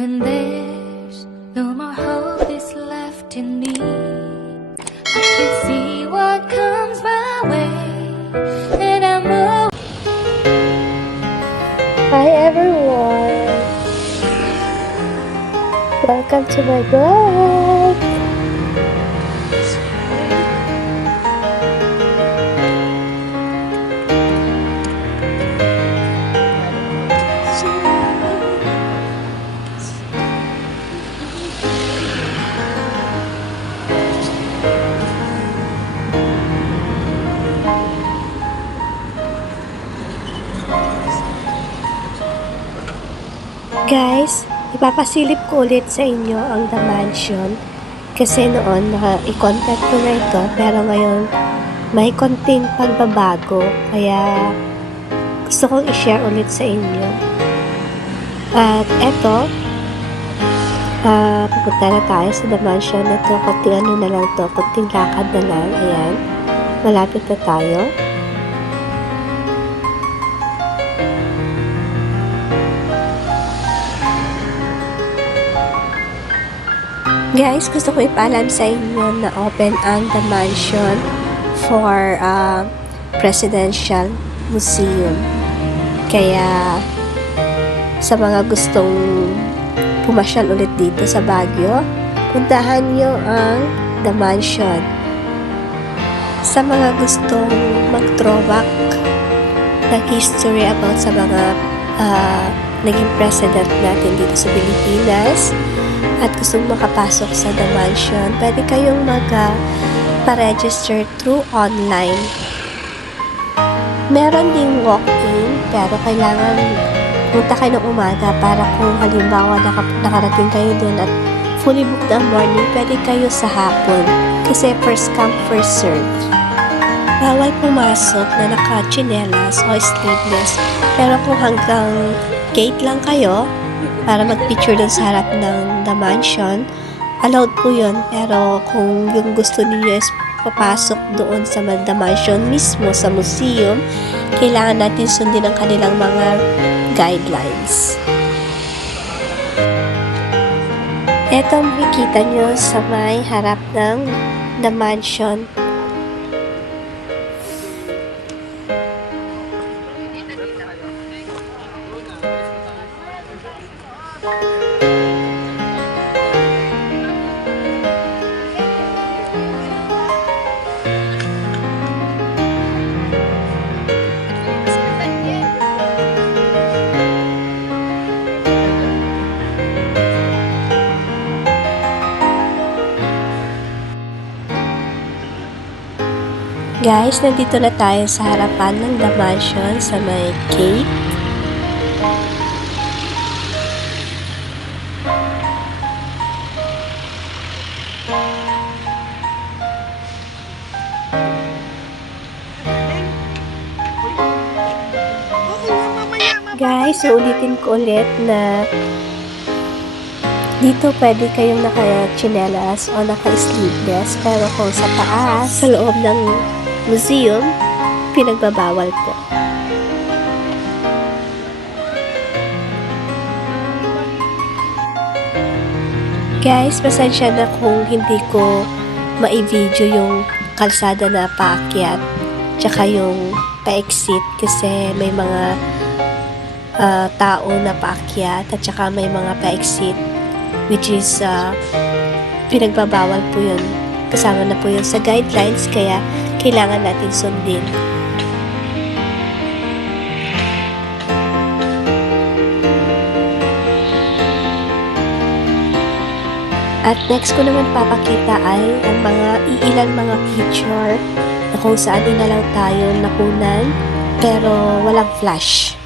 When there's no more hope is left in me, I can see what comes my way, and I'm Hi everyone! Welcome to my vlog! Guys, ipapasilip ko ulit sa inyo ang The Mansion kasi noon i-contact ko na ito pero ngayon may konting pagbabago kaya gusto kong i-share ulit sa inyo. At eto, pupunta na tayo sa The Mansion na to. Konting ano na lang to, konting lakad na lang. Ayan, malapit na tayo. Guys, gusto ko ipaalam sa inyo na open ang The Mansion for Presidential Museum. Kaya sa mga gustong pumasyal ulit dito sa Baguio, puntahan nyo ang The Mansion. Sa mga gustong mag-throwback ng history about sa mga naging president natin dito sa Pilipinas, at gustong makapasok sa The Mansion, pwede kayong pa-register through online. Meron ding walk-in, pero kailangan punta kayo ng umaga para kung halimbawa nakarating kayo dun at fully booked ang morning, pwede kayo sa hapon. Kasi first come, first serve. Bawal pumasok na naka-chinelas o sleeveless. Pero kung hanggang gate lang kayo, para mag-picture dun sa harap ng The Mansion, allowed po yun. Pero kung yung gusto niyo is papasok doon sa The Mansion mismo sa museum, kailangan natin sundin ang kanilang mga guidelines. Ito makikita nyo sa may harap ng The Mansion. Guys, nandito na tayo sa harapan ng The Mansion sa may gate. Guys, ulitin ko ulit na dito pwede kayong naka-chinelas o naka-sleeveless, pero kung sa taas, sa loob ng museum, pinagbabawal po. Guys, pasensya na kung hindi ko ma-video yung kalsada na paakyat tsaka yung pa-exit kasi may mga tao na paakyat at tsaka may mga pa-exit, which is pinagbabawal po yun. Kasama na po yun sa guidelines, kaya kailangan natin sundin. At next ko naman papakita ay ang iilan mga picture na kung saan na lang tayo nakunan pero walang flash.